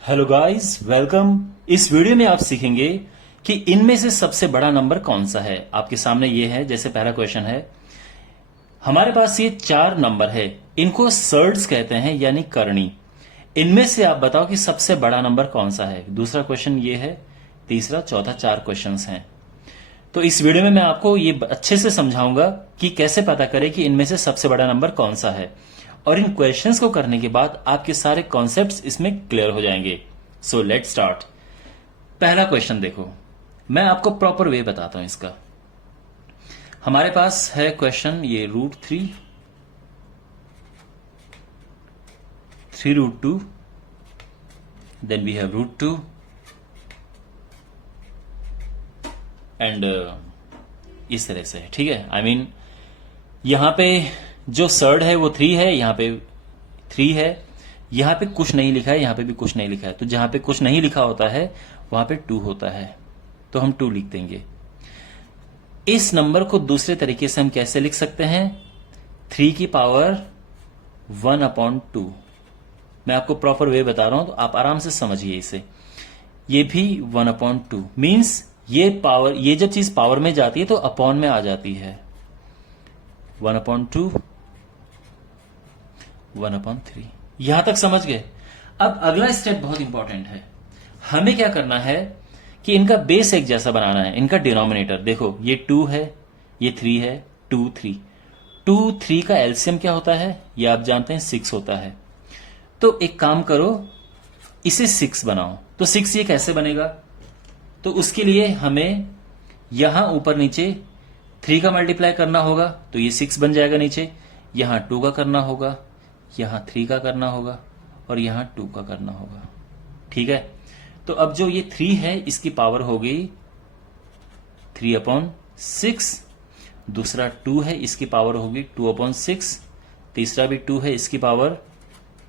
Hello guys, welcome. इस video में आप सीखेंगे कि इनमें से सबसे बड़ा नंबर कौन सा है। आपके सामने ये है, जैसे पहला क्वेश्चन है, हमारे पास ये चार नंबर है, इनको सर्ड्स कहते हैं यानी करनी। इनमें से आप बताओ कि सबसे बड़ा नंबर कौन सा है। दूसरा क्वेश्चन ये है, तीसरा, चौथा, चार क्वेश्चंस हैं। तो इस वीडियो में मैं आपको ये अच्छे से समझाऊंगा कि कैसे पता करें कि इनमें से सबसे बड़ा नंबर कौन सा है, और इन क्वेश्चंस को करने के बाद आपके सारे कॉन्सेप्ट्स इसमें क्लियर हो जाएंगे। So let start. पहला क्वेश्चन देखो, मैं आपको प्रॉपर वे बताता हूं इसका। हमारे पास है क्वेश्चन ये √3 √2, देन वी हैव √2 एंड इस तरह से, ठीक है। आई मीन यहां पे जो सर्ड है वो 3 है, यहां पे 3 है, यहां पे कुछ नहीं लिखा है, यहां पे भी कुछ नहीं लिखा है। तो जहां पे कुछ नहीं लिखा होता है वहां पे 2 होता है, तो हम 2 लिख देंगे। इस नंबर को दूसरे तरीके से हम कैसे लिख सकते हैं? 3 की पावर 1/2। मैं आपको प्रॉपर वे बता रहा हूं, तो आप आराम से समझिए इसे। ये भी 1/2 मीन्स ये जब चीज पावर में जाती है तो अपॉन में आ जाती है। 1/2, 1/3। यहां तक समझ गए? अब अगला स्टेप बहुत इंपॉर्टेंट है। हमें क्या करना है कि इनका बेस एक जैसा बनाना है। इनका डिनोमिनेटर देखो, ये 2 है, ये 3 है, 2 3। 2 3 का एलसीएम क्या होता है ये आप जानते हैं, 6 होता है। तो एक काम करो, इसे 6 बनाओ। तो 6 ये कैसे बनेगा? तो उसके लिए हमें यहां ऊपर नीचे 3 का मल्टीप्लाई करना होगा, तो ये 6 बन जाएगा नीचे। यहां 2 का करना होगा, यहां 3 का करना होगा, और यहां 2 का करना होगा। ठीक है। तो अब जो ये 3 है इसकी पावर हो गई 3/6। दूसरा 2 है, इसकी पावर होगी 2/6। तीसरा भी 2 है, इसकी पावर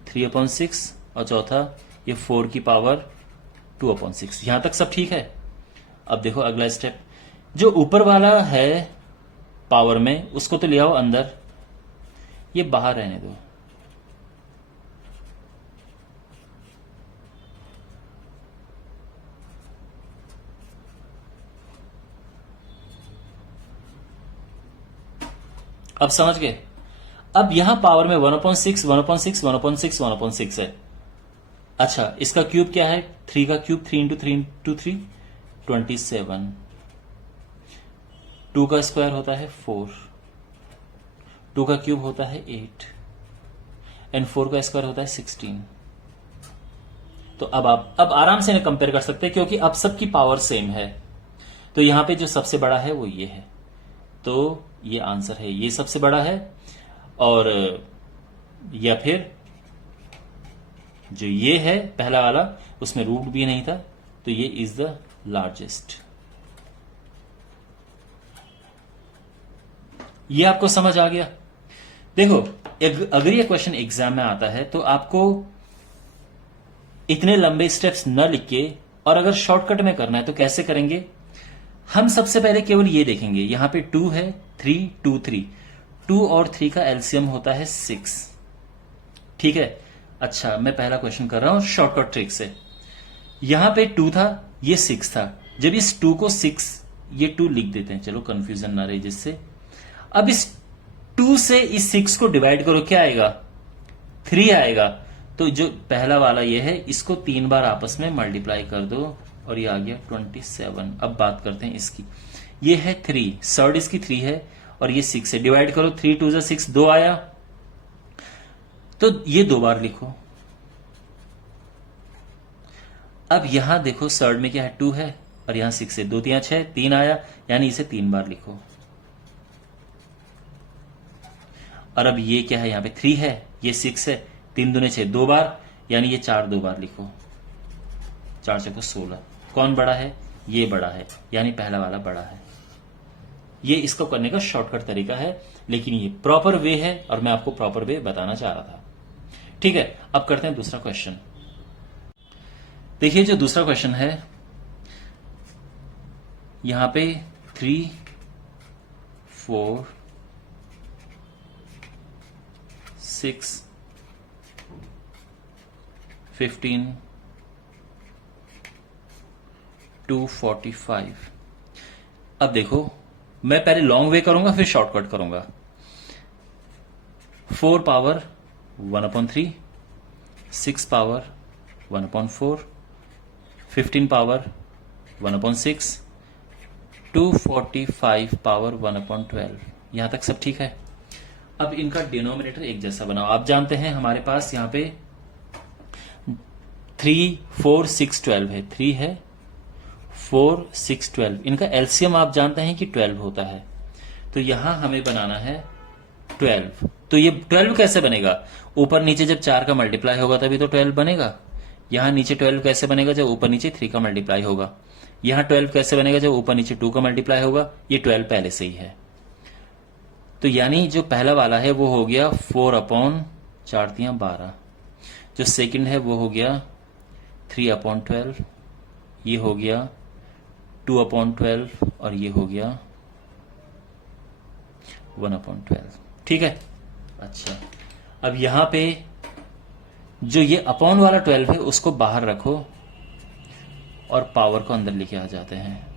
3/6। और चौथा ये 4 की पावर 2/6। यहां तक सब ठीक है। अब देखो अगला स्टेप, जो ऊपर वाला है पावर में उसको तो ले आओ अंदर, ये बाहर रहने दो। अब समझ गए? अब यहां पावर में 1/6 1/6 1/6 1/6 है। अच्छा, इसका क्यूब क्या है? 3 का क्यूब 3 इंटू 3 इंटू 3 27। 2 का स्क्वायर होता है 4, 2 का क्यूब होता है 8, एंड 4 का स्क्वायर होता है 16। तो अब आराम से इन्हें कंपेयर कर सकते हैं, क्योंकि अब सबकी पावर सेम है। तो यहां पे जो सबसे बड़ा है वो ये है, तो ये आंसर है, ये सबसे बड़ा है। और या फिर जो ये है पहला वाला, उसमें रूट भी नहीं था, तो ये इज द लार्जेस्ट। ये आपको समझ आ गया? देखो, अगर ये क्वेश्चन एग्जाम में आता है तो आपको इतने लंबे स्टेप्स न लिख के, और अगर शॉर्टकट में करना है तो कैसे करेंगे? हम सबसे पहले केवल ये देखेंगे, यहां पे 2 है, 3 2 3, 2 और 3 का एलसीएम होता है 6। ठीक है। अच्छा, मैं पहला क्वेश्चन कर रहा हूं शॉर्टकट ट्रिक से। यहां पे 2 था, ये 6 था। जब इस 2 को 6, ये 2 लिख देते हैं, चलो कंफ्यूजन ना रहे जिससे। अब इस 2 से इस 6 को डिवाइड करो, क्या आएगा? 3 आएगा। तो जो पहला वाला ये है, इसको 3 बार आपस में मल्टीप्लाई कर दो, और ये आ गया 27। अब बात करते हैं इसकी। ये है 3, सर्ड इसकी 3 है, और ये 6 है। डिवाइड करो, 3 2 6, 2 आया। तो ये 2 बार लिखो। अब यहां देखो, सर्ड में क्या है? 2 है, और यहां 6 है, 2 3 6, 3 आया, यानी इसे 3 बार लिखो। और अब ये क्या है? यहां पे 3 है, ये 6 है, 3 दूने 6, 2 बार, यानी ये 4 2 बार लिखो। 4 6 16। कौन बड़ा है? ये बड़ा है, यानी पहला वाला बड़ा है। ये इसको करने का शॉर्टकट तरीका है, लेकिन ये प्रॉपर वे है, और मैं आपको प्रॉपर वे बताना चाह रहा था। ठीक है। अब करते हैं दूसरा क्वेश्चन। देखिए, जो दूसरा क्वेश्चन है, यहां पे 3 4 6 15 245। अब देखो, मैं पहले लॉन्ग वे करूंगा फिर शॉर्टकट करूंगा। 4 पावर 1/3, 6 पावर 1/4, 15 पावर 1/6, 245 पावर 1/12। यहां तक सब ठीक है। अब इनका डिनोमिनेटर एक जैसा बनाओ। आप जानते हैं हमारे पास यहां पे 3, 4, 6, 12 है। 3 है, 4, 6, 12। इनका एलसीएम आप जानते हैं कि 12 होता है। तो यहां हमें बनाना है 12। तो ये 12 कैसे बनेगा? ऊपर नीचे जब 4 का मल्टीप्लाई होगा तभी तो 12 बनेगा। यहां नीचे 12 कैसे बनेगा? जब ऊपर नीचे 3 का मल्टीप्लाई होगा। यहां 12 कैसे बनेगा? जब ऊपर नीचे 2 का मल्टीप्लाई होगा। ये 12 पहले से ही है। तो यानी जो पहला वाला है वो हो गया 4/4 जो सेकंड है वो हो गया 3/12। ये हो गया 2/12 और ये हो गया 1/12। ठीक है। अच्छा, अब यहां पे जो ये अपॉन वाला 12 है उसको बाहर रखो और पावर को अंदर लेके आ जाते हैं।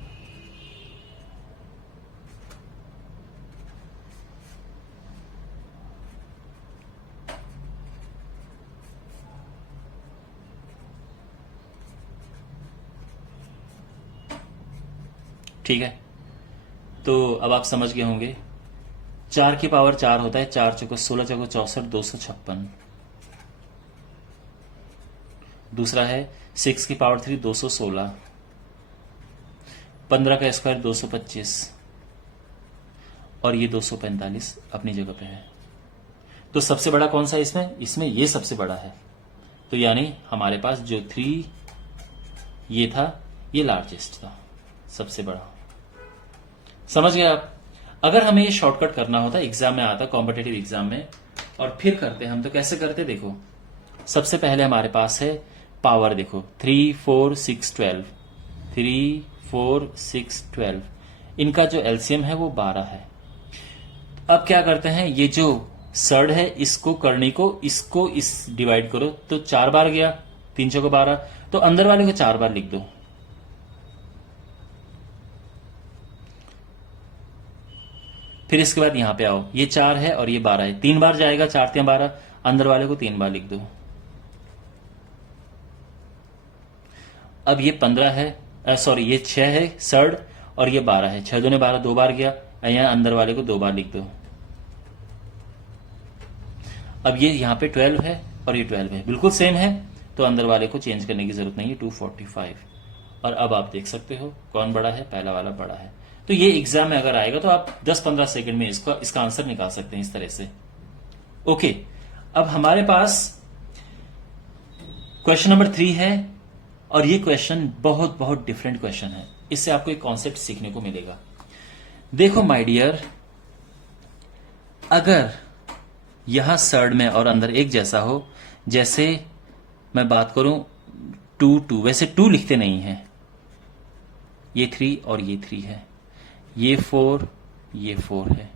ठीक है, तो अब आप समझ गए होंगे। 4 की पावर 4 होता है, 4 चौको 16, चौको 64, 256। दूसरा है 6 की पावर 3, 216। 15 का स्क्वायर 225 और ये 245 अपनी जगह पे है। तो सबसे बड़ा कौन सा इसमें? इसमें ये सबसे बड़ा है। तो यानी हमारे पास जो 3 ये था, ये लार्जेस्ट था, सबसे बड़ा। समझ गए आप? अगर हमें ये शॉर्टकट करना होता, एग्जाम में आता, कॉम्पिटेटिव एग्जाम में, और फिर करते हम, तो कैसे करते? देखो, सबसे पहले हमारे पास है पावर। देखो 3, 4, 6, 12। 3, 4, 6, 12। इनका जो एलसीएम है वो 12 है। अब क्या करते हैं, ये जो सर्ड है इसको करने को इसको इस डिवाइड करो तो 4 बार गया, 3 चौको 12। तो अंदर वाले को 4 बार लिख दो। फिर इसके बाद यहां पे आओ, ये 4 है और ये 12 है, 3 बार जाएगा, 4 3 12। अंदर वाले को 3 बार लिख दो। अब ये 15 है, सॉरी ये 6 है सर्ड और ये 12 है। 6 दूने 12, 2 बार गया। यहां अंदर वाले को 2 बार लिख दो। अब ये यहां पे 12 है और ये 12 है, बिल्कुल सेम है, तो अंदर वाले को चेंज करने की जरूरत नहीं है, 245। और अब आप देख सकते हो कौन बड़ा है, पहला वाला बड़ा है। तो ये एग्जाम में अगर आएगा तो आप 10-15 सेकंड में इसका आंसर निकाल सकते हैं इस तरह से। ओके, अब हमारे पास क्वेश्चन नंबर 3 है और ये क्वेश्चन बहुत बहुत डिफरेंट क्वेश्चन है। इससे आपको एक कॉन्सेप्ट सीखने को मिलेगा। देखो माय डियर, अगर यहां सर्ड में और अंदर एक जैसा हो, जैसे मैं बात करूं 2 2, वैसे 2 लिखते नहीं है, ये 3 और ये 3 है, ये 4 ये 4 है,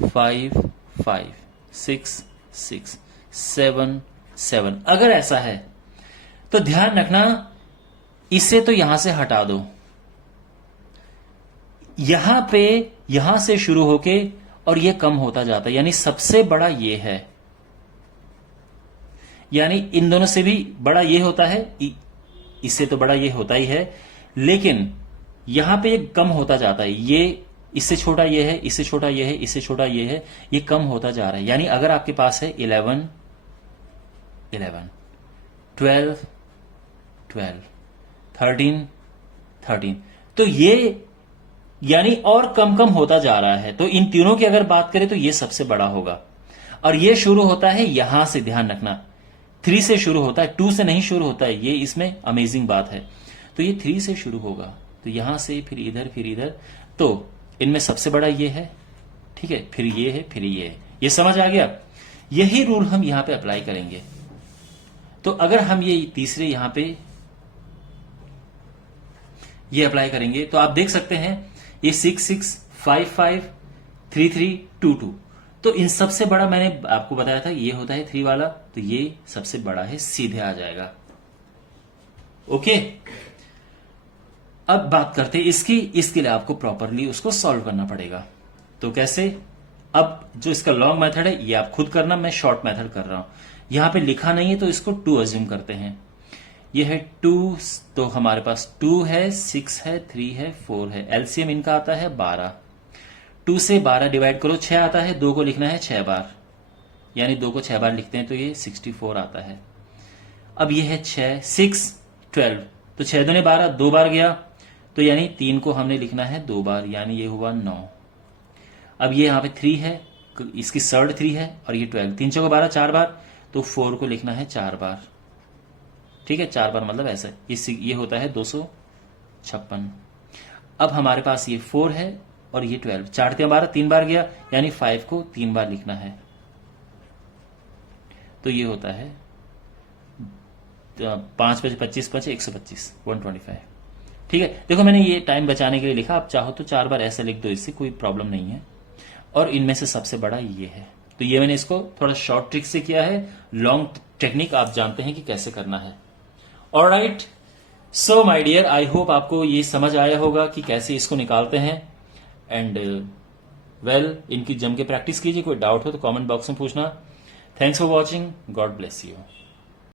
5 5, 6 6, 7 7। अगर ऐसा है तो ध्यान रखना, इसे तो यहां से हटा दो। यहां से शुरू होके और ये कम होता जाता है, यानी सबसे बड़ा ये है, यानी इन दोनों से भी बड़ा ये होता है, इससे तो बड़ा ये होता ही है, लेकिन यहां पे ये कम होता जाता है। ये इससे छोटा ये है, इससे छोटा ये है, इससे छोटा ये है, ये कम होता जा रहा है। यानी अगर आपके पास है 11 11, 12 12, 13 13, तो ये यानी और कम कम होता जा रहा है। तो इन तीनों की अगर बात करें तो ये सबसे बड़ा होगा। और ये शुरू होता है यहां से, ध्यान रखना 3 से शुरू होता है, 2 से नहीं शुरू होता है। ये इसमें अमेजिंग बात है। तो ये 3 से शुरू होगा, तो यहां से फिर इधर फिर इधर, तो इनमें सबसे बड़ा ये है, ठीक है, फिर ये है, फिर ये है। ये समझ आ गया? यही रूल हम यहां पे अप्लाई करेंगे। तो अगर हम ये तीसरे यहां पे ये अप्लाई करेंगे तो आप देख सकते हैं ये 6 6, 5 5, 3 3, 2 2। तो इन सबसे बड़ा मैंने आपको बताया था ये होता है 3 वाला, तो ये सबसे बड़ा है, सीधे आ जाएगा। ओके, अब बात करते हैं इसके लिए आपको प्रॉपरली उसको सॉल्व करना पड़ेगा। तो कैसे? अब जो इसका लॉन्ग मेथड है ये आप खुद करना, मैं शॉर्ट मेथड कर रहा हूं। यहां पे लिखा नहीं है तो इसको 2 अज्यूम करते हैं। ये है 2, तो हमारे पास 2 है, 6 है, 3 है, 4 है। एलसीएम इनका आता है 12। 2 से 12 डिवाइड करो, 6 आता है। 2 को लिखना है 6 बार, यानी 2 को 6 बार लिखते हैं तो ये 64 आता है। अब ये है 6, 6, 12, तो 6 दूने 12, 2 बार गया, तो यानी 3 को हमने लिखना है 2 बार, यानी ये हुआ 9। अब ये यहां पे 3 है, इसकी सर्ड 3 है, और ये 12, 3 चौको 12, 4 बार, तो 4 को लिखना है 4 बार। ठीक है, 4 बार मतलब ऐसे, ये होता है 256। अब हमारे पास ये 4 है और ये 12, 4 3 12, 3 बार गया, यानी 5 को 3 बार लिखना है, तो ये होता है 5 5 25 5 125, 125। ठीक है, देखो मैंने ये टाइम बचाने के लिए लिखा, आप चाहो तो 4 बार ऐसे लिख दो, इससे कोई प्रॉब्लम नहीं है। और इनमें से सबसे बड़ा ये है, तो ये मैंने इसको थोड़ा शॉर्ट ट्रिक से किया है। लॉन्ग टेक्निक आप जानते हैं कि कैसे करना है। Alright, so my dear, I hope आपको ये समझ आया होगा कि कैसे इसको निकालते हैं। एंड वेल, इनकी जम के प्रैक्टिस कीजिए। कोई डाउट हो तो कमेंट बॉक्स में पूछना। Thanks for watching, God bless you.